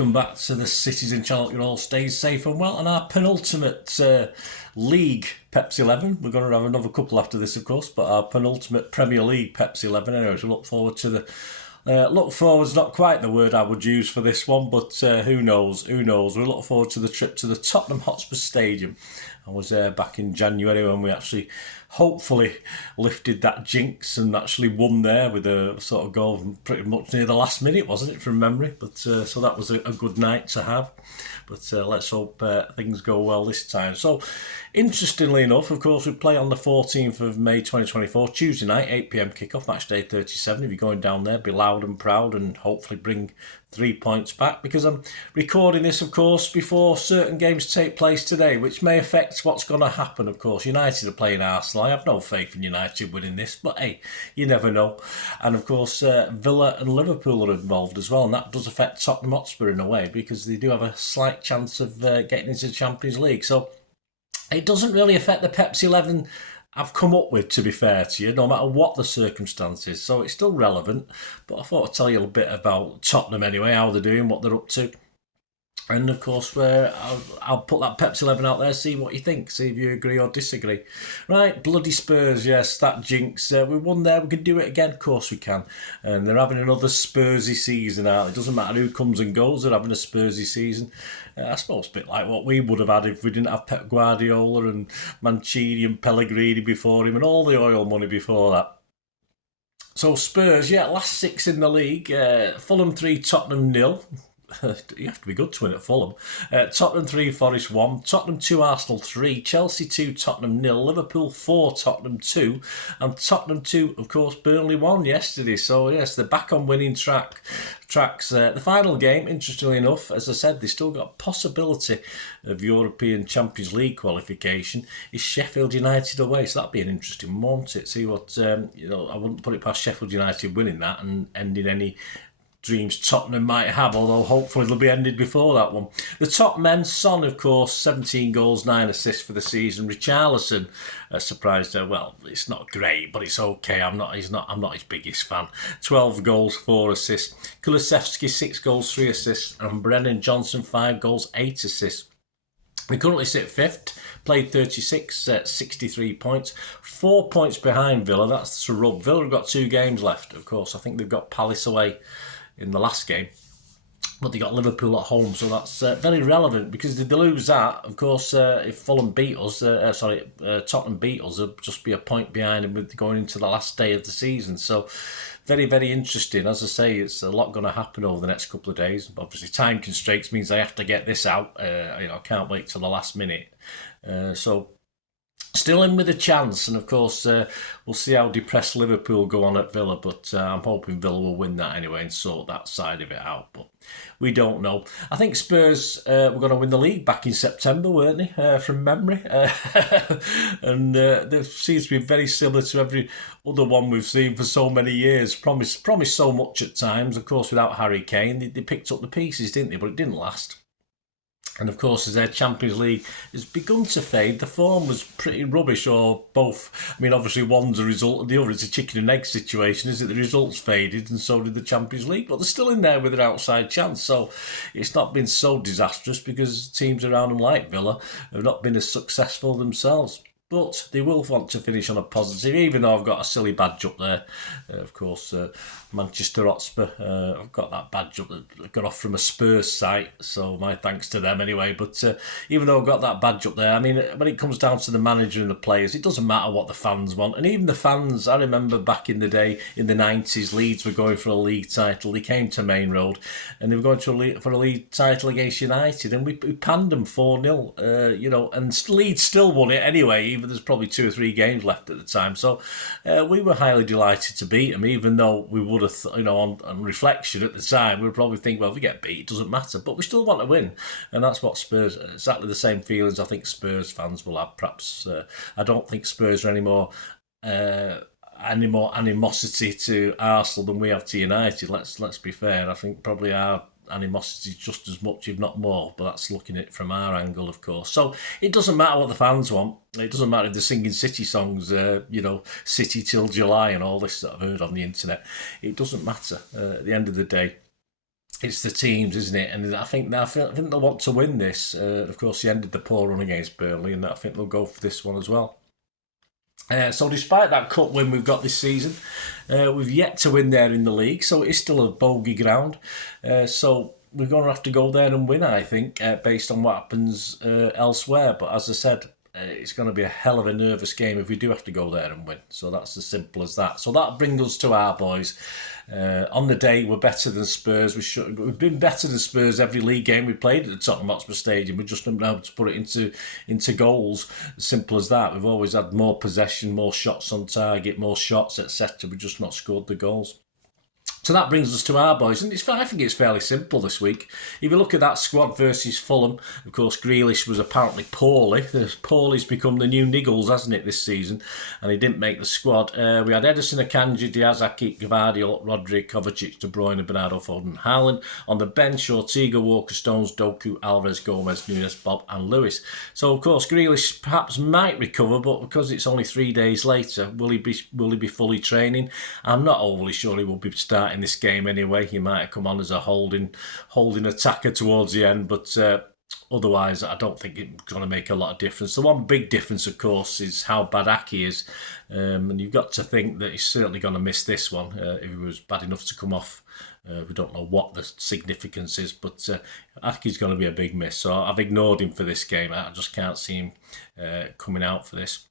welcome back to the Citizen Channel. You all stay safe and well. And our penultimate league Pepsi 11. We're going to have another couple after this, of course, but our penultimate Premier League Pepsi 11. Anyway, so look forward to the. Look forward's not quite the word I would use for this one, but who knows? Who knows? We look forward to the trip to the Tottenham Hotspur Stadium. I was there back in January when we actually hopefully lifted that jinx and actually won there with a sort of goal pretty much near the last minute, wasn't it, from memory? But so that was a good night to have. But let's hope things go well this time. So, interestingly enough, of course, we play on the 14th of May 2024, Tuesday night, 8 p.m. kickoff, match day 37. If you're going down there, be loud and proud and hopefully bring 3 points back, because I'm recording this, of course, before certain games take place today, which may affect what's going to happen, of course. United are playing Arsenal. I have no faith in United winning this, but hey, you never know. And of course, Villa and Liverpool are involved as well, and that does affect Tottenham Hotspur in a way, because they do have a slight chance of getting into the Champions League. So it doesn't really affect the Pepsi 11 I've come up with, to be fair to you, no matter what the circumstances. So it's still relevant, but I thought I'd tell you a bit about Tottenham anyway, how they're doing, what they're up to. And of course, I'll put that Pepsi 11 out there, see what you think, see if you agree or disagree. Right, bloody Spurs, yes, that jinx. We won there, we can do it again, of course we can. And they're having another Spursy season out. It doesn't matter who comes and goes, they're having a Spursy season. I suppose a bit like what we would have had if we didn't have Pep Guardiola and Mancini and Pellegrini before him and all the oil money before that. So Spurs, yeah, last 6 in the league. Fulham 3, Tottenham 0. You have to be good to win at Fulham. Tottenham 3, Forest 1. Tottenham 2, Arsenal 3. Chelsea 2, Tottenham 0. Liverpool 4, Tottenham 2. And Tottenham 2, of course, Burnley 1 yesterday. So, yes, they're back on winning tracks. The final game, interestingly enough, as I said, they still got a possibility of European Champions League qualification, is Sheffield United away. So that'd be an interesting one, won't it? See what, I wouldn't put it past Sheffield United winning that and ending any dreams Tottenham might have, although hopefully they'll be ended before that one. The top men, Son, of course, 17 goals, 9 assists for the season. Richarlison, surprised her. Well, it's not great, but it's okay. I'm not his biggest fan. 12 goals, 4 assists. Kulusevski, 6 goals, 3 assists. And Brennan Johnson, 5 goals, 8 assists. We currently sit 5th, played 36, 63 points. 4 points behind Villa, that's the rub. Villa have got 2 games left, of course. I think they've got Palace away in the last game, but they got Liverpool at home, so that's very relevant, because if they lose that, of course, if Fulham beat us, Tottenham beat us, it'll just be a point behind them with going into the last day of the season. So very, very interesting. As I say, it's a lot going to happen over the next couple of days. Obviously, time constraints means I have to get this out. I can't wait till the last minute. So still in with a chance, and of course we'll see how depressed Liverpool go on at Villa, but I'm hoping Villa will win that anyway and sort that side of it out, but we don't know. I think Spurs were going to win the league back in September, weren't they, from memory? And they seems to be very similar to every other one we've seen for so many years. Promised so much at times. Of course, without Harry Kane, they picked up the pieces, didn't they? But it didn't last. And of course, as their Champions League has begun to fade, the form was pretty rubbish, or both. I mean, obviously one's a result of the other. It's a chicken and egg situation, is it? The results faded and so did the Champions League, but they're still in there with their outside chance. So it's not been so disastrous, because teams around them like Villa have not been as successful themselves. But they will want to finish on a positive, even though I've got a silly badge up there. Of course, Manchester Hotspur, I've got that badge up that I got off from a Spurs site, so my thanks to them anyway. But even though I've got that badge up there, I mean, when it comes down to the manager and the players, it doesn't matter what the fans want. And even the fans, I remember back in the day, in the 90s, Leeds were going for a league title. They came to Main Road, and they were going for a league title against United, and we panned them 4-0, and Leeds still won it anyway, but there's probably 2 or 3 games left at the time. So we were highly delighted to beat them, even though we would have, on reflection at the time, we would probably think, well, if we get beat, it doesn't matter. But we still want to win. And that's what Spurs, exactly the same feelings I think Spurs fans will have. Perhaps, I don't think Spurs are any more animosity to Arsenal than we have to United. Let's be fair. I think probably our animosity just as much, if not more, but that's looking at it from our angle, of course. So it doesn't matter what the fans want. It doesn't matter if they're singing City songs, City till July and all this that I've heard on the internet. It doesn't matter. At the end of the day, it's the teams, isn't it? And I think they'll want to win this. Of course, he ended the poor run against Burnley, and I think they'll go for this one as well. So despite that cup win we've got this season, we've yet to win there in the league, so it's still a bogey ground. So we're going to have to go there and win, I think, based on what happens elsewhere. But as I said, it's going to be a hell of a nervous game if we do have to go there and win. So that's as simple as that. So that brings us to our boys. On the day, we're better than Spurs. We've been better than Spurs every league game we played at the Tottenham Hotspur Stadium. We just haven't been able to put it into goals. As simple as that. We've always had more possession, more shots on target, more shots, etc. We've just not scored the goals. So that brings us to our boys, and I think it's fairly simple this week. If you look at that squad versus Fulham, of course, Grealish was apparently poorly. Poorly's become the new Niggles, hasn't it, this season? And he didn't make the squad. We had Ederson, Akanji, Diaz, Aki, Gvardiol, Rodri, Kovacic, De Bruyne, Bernardo, Foden, Haaland. On the bench, Ortega, Walker, Stones, Doku, Alvarez, Gomez, Nunes, Bob and Lewis. So, of course, Grealish perhaps might recover, but because it's only 3 days later, will he be fully training? I'm not overly sure he will be starting in this game anyway. He might have come on as a holding attacker towards the end, but otherwise I don't think it's going to make a lot of difference. The one big difference, of course, is how bad Aki is, and you've got to think that he's certainly going to miss this one if he was bad enough to come off. We don't know what the significance is, but Aki's going to be a big miss, so I've ignored him for this game. I just can't see him coming out for this.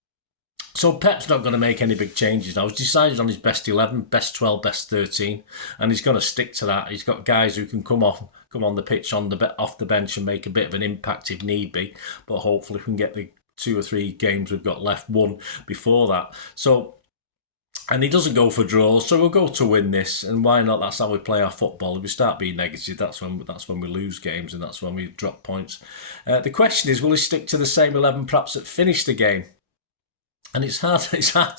So Pep's not going to make any big changes now. He's decided on his best 11, best 12, best 13, and he's going to stick to that. He's got guys who can come on the pitch off the bench and make a bit of an impact if need be. But hopefully we can get the 2 or 3 games we've got left won before that. So, and he doesn't go for draws, so we'll go to win this. And why not? That's how we play our football. If we start being negative, that's when we lose games, and that's when we drop points. The question is, will he stick to the same 11 perhaps that finished the game? And it's hard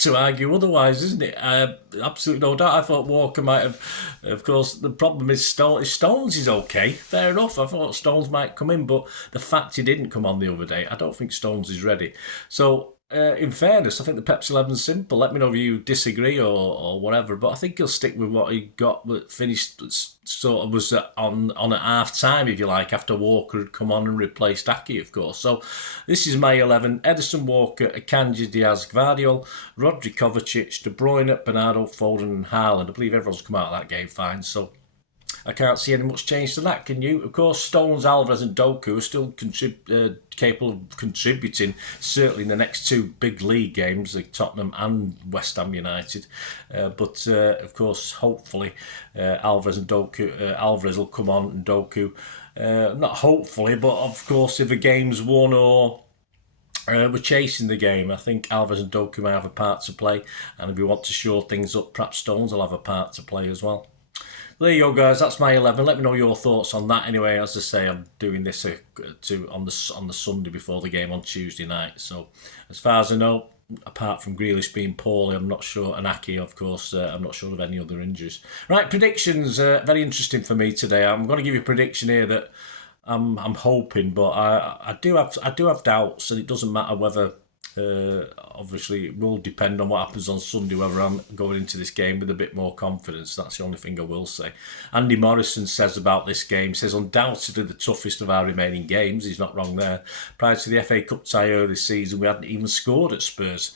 to argue otherwise, isn't it? Absolutely no doubt. I thought Walker might have. Of course, the problem is Stones is okay. Fair enough. I thought Stones might come in, but the fact he didn't come on the other day, I don't think Stones is ready. So, in fairness, I think the Pepsi 11's simple. Let me know if you disagree or whatever, but I think he'll stick with what he got that finished sort of was on at half time, if you like, after Walker had come on and replaced Aki, of course. So this is my 11. Ederson, Walker, Akanji, Diaz, Gvardiol, Rodri, Kovacic, De Bruyne, Bernardo, Foden and Haaland. I believe everyone's come out of that game fine, so I can't see any much change to that, can you? Of course, Stones, Alvarez and Doku are still capable of contributing, certainly in the next 2 big league games, like Tottenham and West Ham United. But of course, hopefully, Alvarez will come on and Doku. Not hopefully, but of course, if a game's won or we're chasing the game, I think Alvarez and Doku may have a part to play. And if we want to shore things up, perhaps Stones will have a part to play as well. There you go, guys. That's my 11. Let me know your thoughts on that. Anyway, as I say, I'm doing this on the Sunday before the game on Tuesday night. So, as far as I know, apart from Grealish being poorly, I'm not sure, and Aki, of course, I'm not sure of any other injuries. Right, predictions. Very interesting for me today. I'm going to give you a prediction here that I'm hoping, but I do have doubts, and it doesn't matter whether. Obviously, it will depend on what happens on Sunday, whether I'm going into this game with a bit more confidence. That's the only thing I will say. Andy Morrison says about this game, says undoubtedly the toughest of our remaining games. He's not wrong there. Prior to the FA Cup tie early this season, we hadn't even scored at Spurs.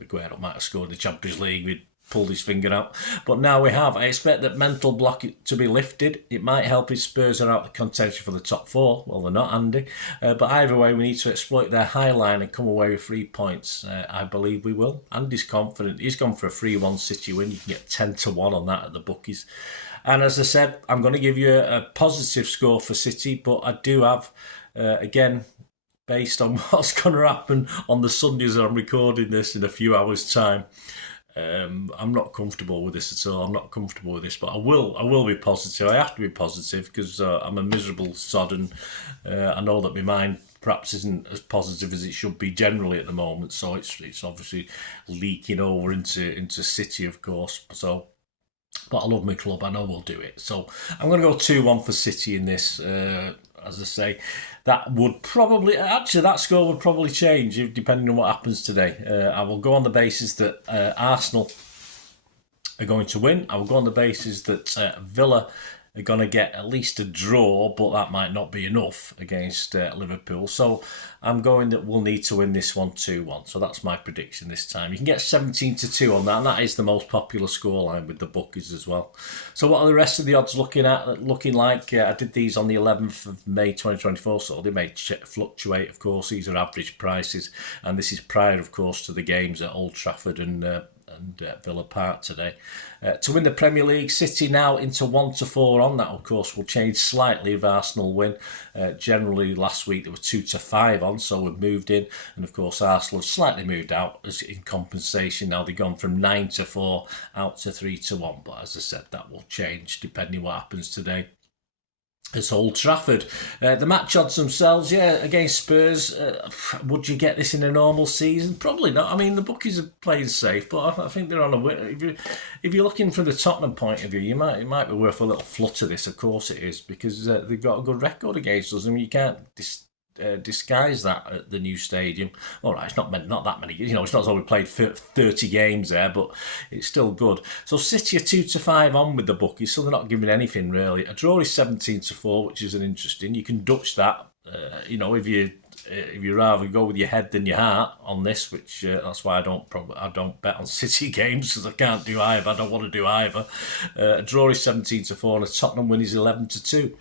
Aguero might have scored in the Champions League. We'd pulled his finger out. But now we have. I expect that mental block to be lifted. It might help if Spurs are out of contention for the top 4. Well, they're not, Andy. But either way, we need to exploit their high line and come away with 3 points. I believe we will. Andy's confident. He's gone for a 3-1 City win. You can get 10-1 on that at the bookies. And as I said, I'm going to give you a positive score for City, but I do have, again, based on what's going to happen on the Sundays that I'm recording this in a few hours' time, I'm not comfortable with this at all. I'm not comfortable with this, but I will be positive. I have to be positive because I'm a miserable sod, and I know that my mind perhaps isn't as positive as it should be generally at the moment. So it's obviously leaking over into City, of course. So, but I love my club. I know we'll do it. So I'm going to go 2-1 for City in this. As I say, that score would probably change depending on what happens today. I will go on the basis that Arsenal are going to win. I will go on the basis that Villa are going to get at least a draw, but that might not be enough against Liverpool. So I'm going that we'll need to win this one 2-1. So that's my prediction this time. You can get 17-2 on that, and that is the most popular scoreline with the bookies as well. So what are the rest of the odds looking like? I did these on the 11th of May 2024, so they may fluctuate, of course. These are average prices, and this is prior, of course, to the games at Old Trafford and Villa Park today. To win the Premier League, City now into 1-4 on. That, of course, will change slightly if Arsenal win. Generally, last week they were 2-5 on, so we've moved in. And, of course, Arsenal have slightly moved out as in compensation. Now they've gone from 9-4 out to 3-1. But as I said, that will change depending what happens today. It's Old Trafford. The match odds themselves, against Spurs. Would you get this in a normal season? Probably not. I mean, the bookies are playing safe, but I think they're on a win. If you're looking from the Tottenham point of view, it might be worth a little flutter this. Of course it is, because they've got a good record against us. I mean, you can't disguise that at the new stadium. All right, it's not that many. It's not as though we played 30 games there, but it's still good. So City are 2-5 on with the bookies, so they're not giving anything really. A draw is 17-4, which is an interesting. You can Dutch that. If you rather go with your head than your heart on this, which that's why I don't bet on City games, because I can't do either. I don't want to do either. A draw is 17-4, and a Tottenham win is 11-2.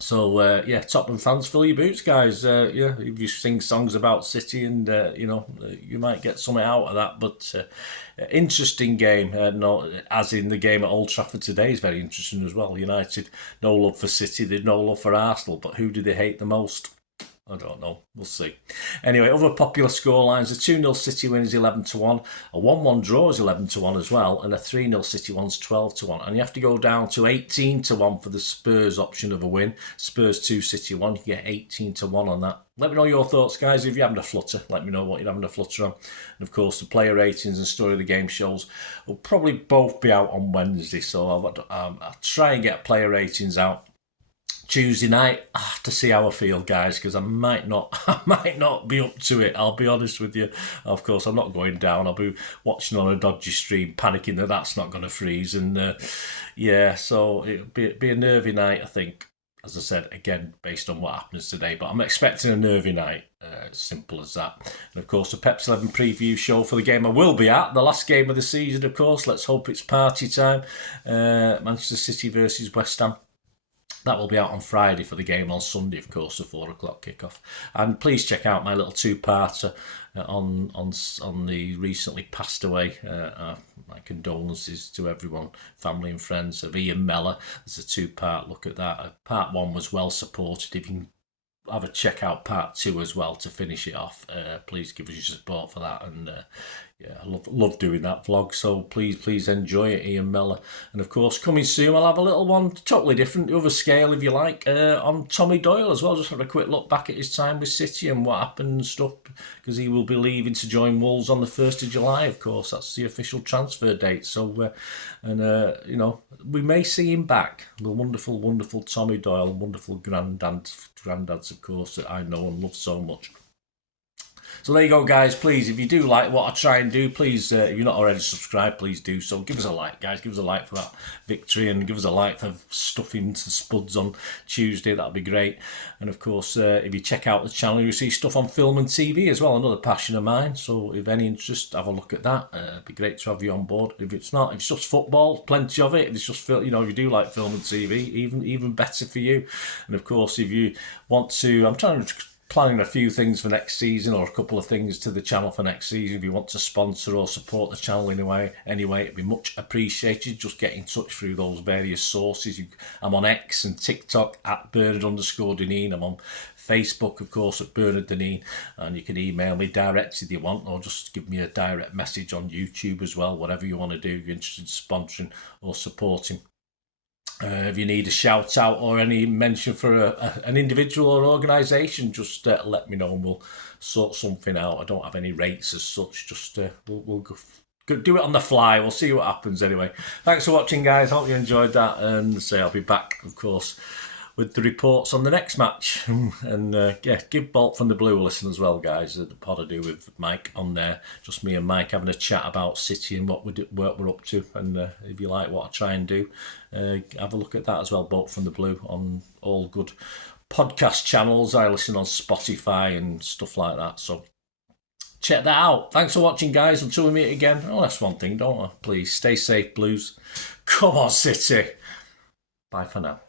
So, Tottenham fans, fill your boots, guys. If you sing songs about City and, you might get something out of that. But interesting game, as in the game at Old Trafford today is very interesting as well. United, no love for City, they've no love for Arsenal, but who do they hate the most? I don't know. We'll see. Anyway, other popular scorelines. A 2-0 City win is 11-1. A 1-1 draw is 11-1 as well. And a 3-0 City one's 12-1. And you have to go down to 18-1 for the Spurs option of a win. Spurs 2, City 1. You get 18-1 on that. Let me know your thoughts, guys. If you're having a flutter, let me know what you're having a flutter on. And, of course, the player ratings and story of the game shows will probably both be out on Wednesday. So I'll try and get player ratings out Tuesday night to see how I feel, guys, because I might not be up to it. I'll be honest with you. Of course, I'm not going down. I'll be watching on a dodgy stream, panicking that that's not going to freeze, and so it'll be a nervy night, I think. As I said, again, based on what happens today, but I'm expecting a nervy night. Simple as that. And of course, the Pepsi 11 preview show for the game I will be at, the last game of the season, of course. Let's hope it's party time. Manchester City versus West Ham. That will be out on Friday for the game on Sunday, of course, a 4 o'clock kickoff. And please check out my little two-parter on the recently passed away. My condolences to everyone, family and friends of Ian Mellor. There's a two-part look at that. Part 1 was well supported. If you can have a check out part 2 as well to finish it off, please give us your support for that. And I love doing that vlog, so please enjoy it, Ian Mellor. And of course, coming soon, I'll have a little one, totally different, the other scale if you like, on Tommy Doyle as well. Just have a quick look back at his time with City and what happened and stuff, because he will be leaving to join Wolves on the 1st of July, of course. That's the official transfer date. So, we may see him back. The wonderful, wonderful Tommy Doyle, wonderful granddads, of course, that I know and love so much. So there you go, guys. Please, if you do like what I try and do, please, if you're not already subscribed, please do so. Give us a like, guys. Give us a like for that victory, and give us a like for stuffing the spuds on Tuesday. That'll be great. And of course, if you check out the channel, you'll see stuff on film and TV as well. Another passion of mine. So if any interest, have a look at that. It'd be great to have you on board. If it's not, if it's just football, plenty of it. If it's just, if you do like film and TV, even better for you. And of course, if you want to, I'm planning a few things for next season, or a couple of things to the channel for next season. If you want to sponsor or support the channel anyway, it'd be much appreciated. Just get in touch through those various sources. I'm on X and TikTok at Bernard_Deneen. I'm on Facebook, of course, at Bernard Deneen, and you can email me direct if you want, or just give me a direct message on YouTube as well. Whatever you want to do, if you're interested in sponsoring or supporting. If you need a shout out or any mention for an individual or organisation, just let me know and we'll sort something out. I don't have any rates as such, just we'll go do it on the fly. We'll see what happens anyway. Thanks for watching, guys. Hope you enjoyed that, and I'll be back, of course, with the reports on the next match. And yeah, give Bolt from the Blue a listen as well, guys. The pod I do with Mike on there. Just me and Mike having a chat about City and what we're up to. And if you like what I try and do, have a look at that as well. Bolt from the Blue on all good podcast channels. I listen on Spotify and stuff like that. So check that out. Thanks for watching, guys. Until we meet again. Oh, that's one thing, don't I? Please stay safe, Blues. Come on, City. Bye for now.